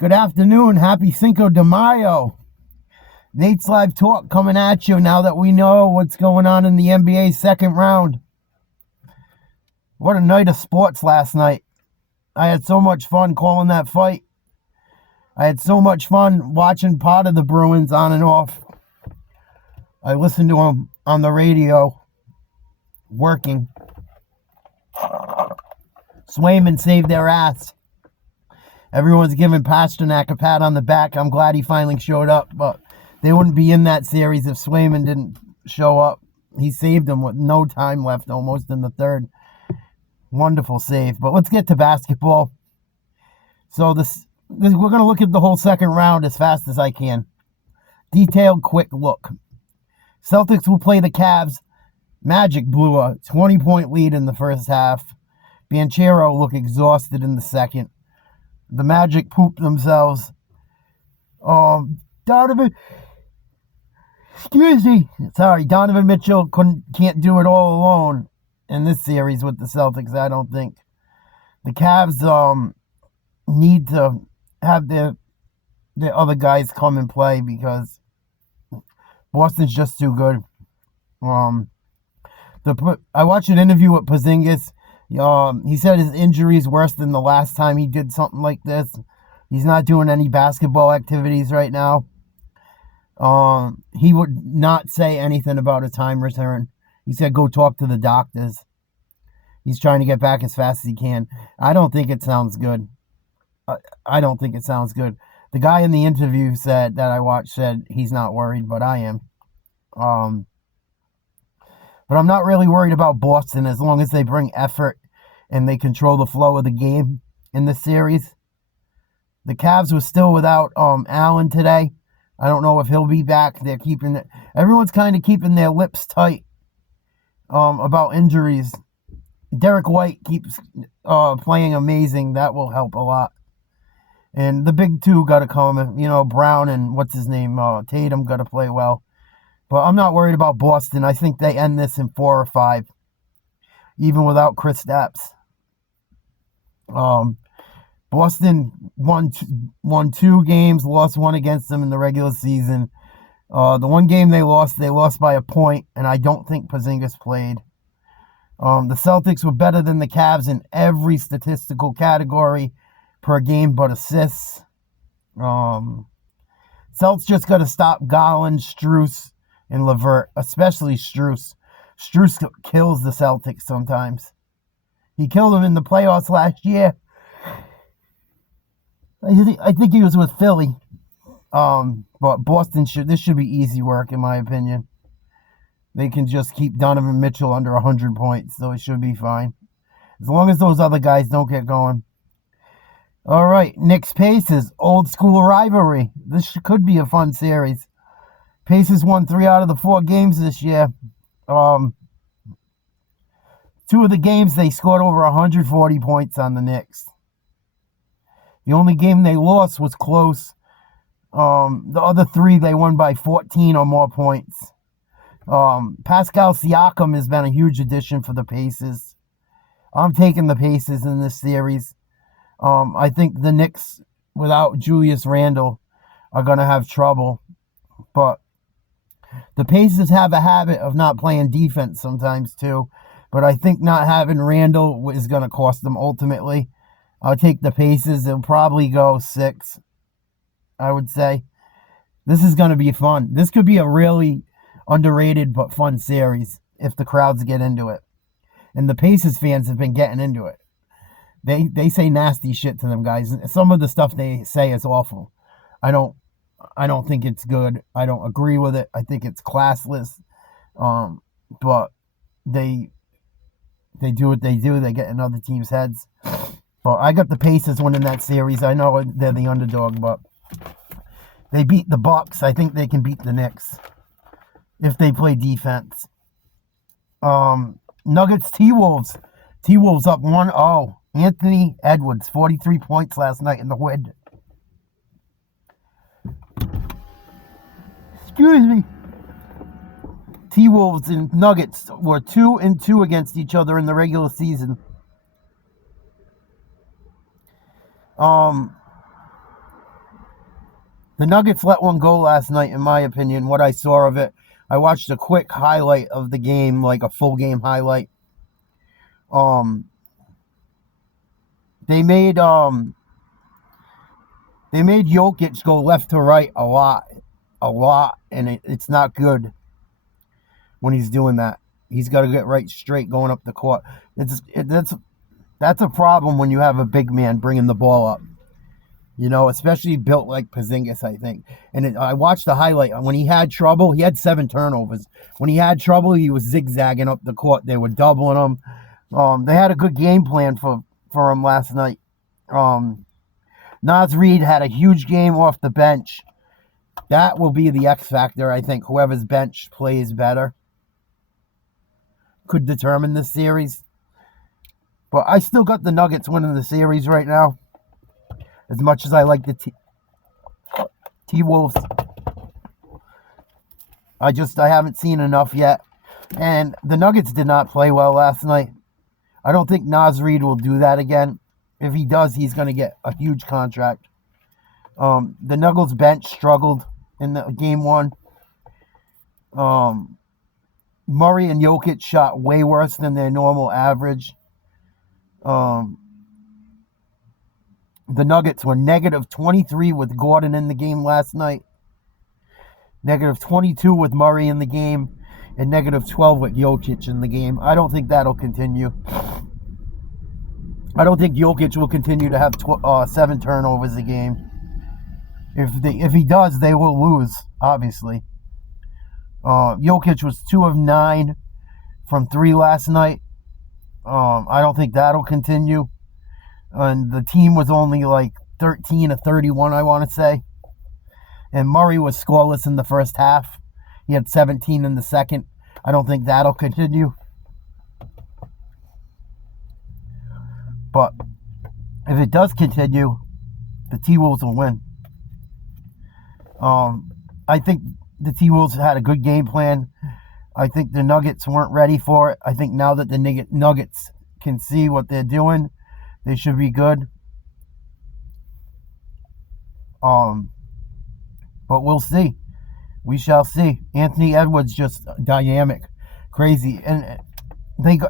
Good afternoon. Happy Cinco de Mayo. Nate's Live Talk coming at you now that we know what's going on in the NBA second round. What a night of sports last night. I had so much fun calling that fight. I had so much fun watching part of the Bruins on and off. I listened to them on the radio, working. Swayman saved their ass. Everyone's giving Pasternak a pat on the back. I'm glad he finally showed up, but they wouldn't be in that series if Swayman didn't show up. He saved them with no time left, almost in the third. Wonderful save. But let's get to basketball. So we're going to look at the whole second round as fast as I can. Detailed, quick look. Celtics will play the Cavs. Magic blew a 20-point lead in the first half. Banchero looked exhausted in the second. The Magic pooped themselves. Donovan Mitchell can't do it all alone in this series with the Celtics, I don't think. The Cavs need to have the other guys come and play because Boston's just too good. I watched an interview with Porzingis. He said his injury is worse than the last time he did something like this. He's not doing any basketball activities right now. He would not say anything about a time return. He said, go talk to the doctors. He's trying to get back as fast as he can. I don't think it sounds good. I don't think it sounds good. The guy in the interview that I watched said he's not worried, but I am. But I'm not really worried about Boston as long as they bring effort and they control the flow of the game in the series. The Cavs were still without Allen today. I don't know if he'll be back. Everyone's kind of keeping their lips tight about injuries. Derek White keeps playing amazing. That will help a lot. And the big two got to come. Brown and Tatum got to play well. But I'm not worried about Boston. I think they end this in 4 or 5, even without Kristaps. Boston won 2 games, lost 1 against them in the regular season. The one game they lost by a point, and I don't think Porzingis played. The Celtics were better than the Cavs in every statistical category per game but assists. Celtics just got to stop Garland, Strus, and LeVert, especially Strus. Strus kills the Celtics sometimes. He killed them in the playoffs last year. I think he was with Philly. But Boston this should be easy work, in my opinion. They can just keep Donovan Mitchell under 100 points, so it should be fine. As long as those other guys don't get going. All right, Knicks Pacers, old school rivalry. This could be a fun series. Pacers won 3 out of the 4 games this year. 2 of the games they scored over 140 points on the Knicks. The only game they lost was close. The other 3 they won by 14 or more points. Pascal Siakam has been a huge addition for the Pacers. I'm taking the Pacers in this series. I think the Knicks, without Julius Randle, are going to have trouble. But the Pacers have a habit of not playing defense sometimes too. But I think not having Randle is going to cost them ultimately. I'll take the Pacers. It'll probably go 6, I would say. This is going to be fun. This could be a really underrated but fun series if the crowds get into it. And the Pacers fans have been getting into it. They say nasty shit to them guys. Some of the stuff they say is awful. I don't think it's good. I don't agree with it. I think it's classless. But they do what they do. They get in other teams' heads. But I got the Pacers winning that series. I know they're the underdog, but they beat the Bucks. I think they can beat the Knicks if they play defense. Nuggets T-Wolves. T-Wolves up 1-0. Anthony Edwards, 43 points last night in the win. Excuse me. T-Wolves and Nuggets were 2-2 against each other in the regular season. The Nuggets let one go last night, in my opinion, what I saw of it. I watched a quick highlight of the game, like a full game highlight. Um, they made Jokic go left to right a lot, and it's not good when he's doing that. He's got to get right straight going up the court. That's a problem when you have a big man bringing the ball up. Especially built like Porzingis, I think. And I watched the highlight. When he had trouble, he had 7 turnovers. When he had trouble, he was zigzagging up the court. They were doubling him. They had a good game plan for him last night. Naz Reid had a huge game off the bench. That will be the X factor, I think. Whoever's bench plays better could determine this series. But I still got the Nuggets winning the series right now. As much as I like the T-Wolves, I haven't seen enough yet. And the Nuggets did not play well last night. I don't think Naz Reid will do that again. If he does, he's going to get a huge contract. The Nuggets bench struggled in the game 1. Murray and Jokic shot way worse than their normal average. The Nuggets were negative 23 with Gordon in the game last night, negative 22 with Murray in the game, and negative 12 with Jokic in the game. I don't think that'll continue. I don't think Jokic will continue to have 7 turnovers a game. If he does, they will lose, obviously. Jokic was 2 of 9 from 3 last night. I don't think that'll continue. And the team was only like 13 of 31, I want to say. And Murray was scoreless in the first half. He had 17 in the second. I don't think that'll continue. But if it does continue, the T-Wolves will win. I think the T-Wolves had a good game plan. I think the Nuggets weren't ready for it. I think now that the Nuggets can see what they're doing, they should be good. But we'll see. We shall see. Anthony Edwards just dynamic, crazy, and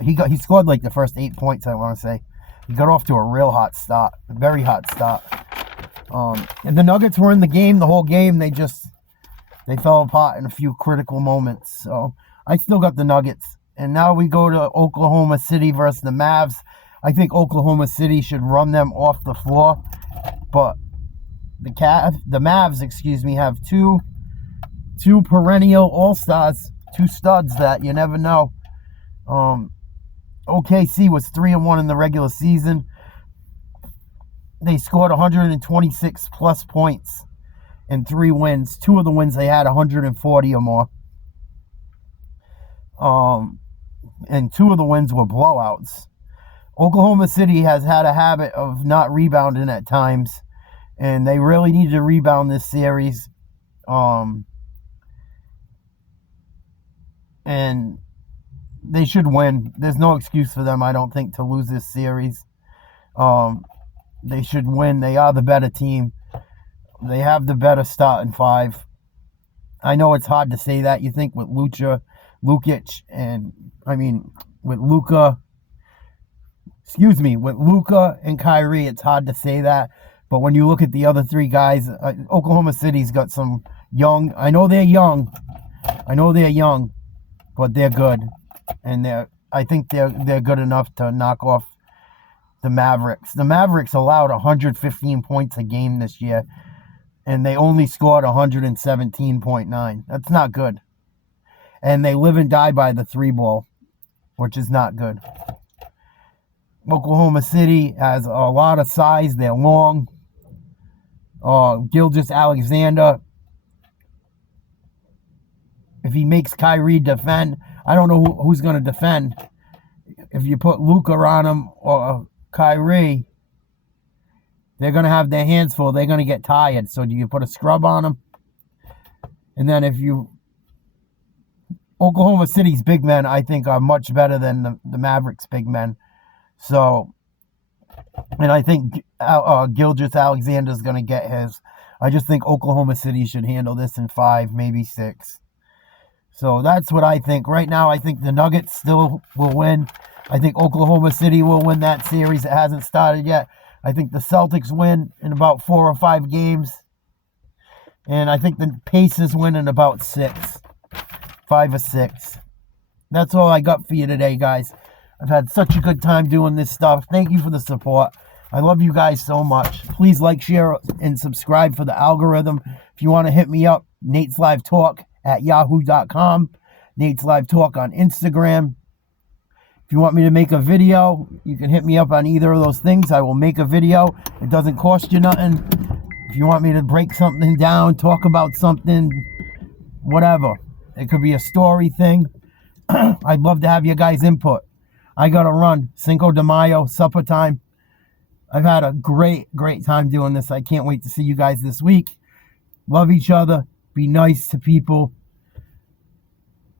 he scored like the first 8 points. I want to say he got off to a real hot start, a very hot start. And the Nuggets were in the game the whole game. They fell apart in a few critical moments. So I still got the Nuggets. And now we go to Oklahoma City versus the Mavs. I think Oklahoma City should run them off the floor, but the Mavs, have two perennial all-stars, 2 studs that you never know. OKC was 3-1 in the regular season. They scored 126 plus points in 3 wins. 2 of the wins they had 140 or more. And 2 of the wins were blowouts. Oklahoma City has had a habit of not rebounding at times, and they really need to rebound this series. And they should win. There's no excuse for them, I don't think, to lose this series. They should win. They are the better team. They have the better starting 5. I know it's hard to say that. You think with Luka and Kyrie, it's hard to say that. But when you look at the other 3 guys, Oklahoma City's got some young. I know they're young, but they're good, and I think they're good enough to knock off the Mavericks. The Mavericks allowed 115 points a game this year, and they only scored 117.9. That's not good. And they live and die by the 3 ball, which is not good. Oklahoma City has a lot of size. They're long. Gilgeous-Alexander, if he makes Kyrie defend, I don't know who's going to defend. If you put Luka on him or Kyrie, they're going to have their hands full. They're going to get tired. So do you put a scrub on them? And then Oklahoma City's big men, I think, are much better than the Mavericks' big men. So, and I think Gilgeous-Alexander's going to get his. I just think Oklahoma City should handle this in 5, maybe 6. So that's what I think. Right now, I think the Nuggets still will win. I think Oklahoma City will win that series. It hasn't started yet. I think the Celtics win in about 4 or 5 games. And I think the Pacers win in about 6. 5 or 6. That's all I got for you today, guys. I've had such a good time doing this stuff. Thank you for the support. I love you guys so much. Please like, share, and subscribe for the algorithm. If you want to hit me up, Nate's Live Talk at yahoo.com. Nate's Live Talk on Instagram. If you want me to make a video, you can hit me up on either of those things. I will make a video. It doesn't cost you nothing. If you want me to break something down, talk about something, whatever. It could be a story thing. I'd love to have your guys' input. I got to run. Cinco de Mayo, supper time. I've had a great, great time doing this. I can't wait to see you guys this week. Love each other. Be nice to people.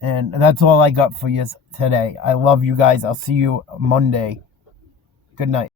And that's all I got for you today. I love you guys. I'll see you Monday. Good night.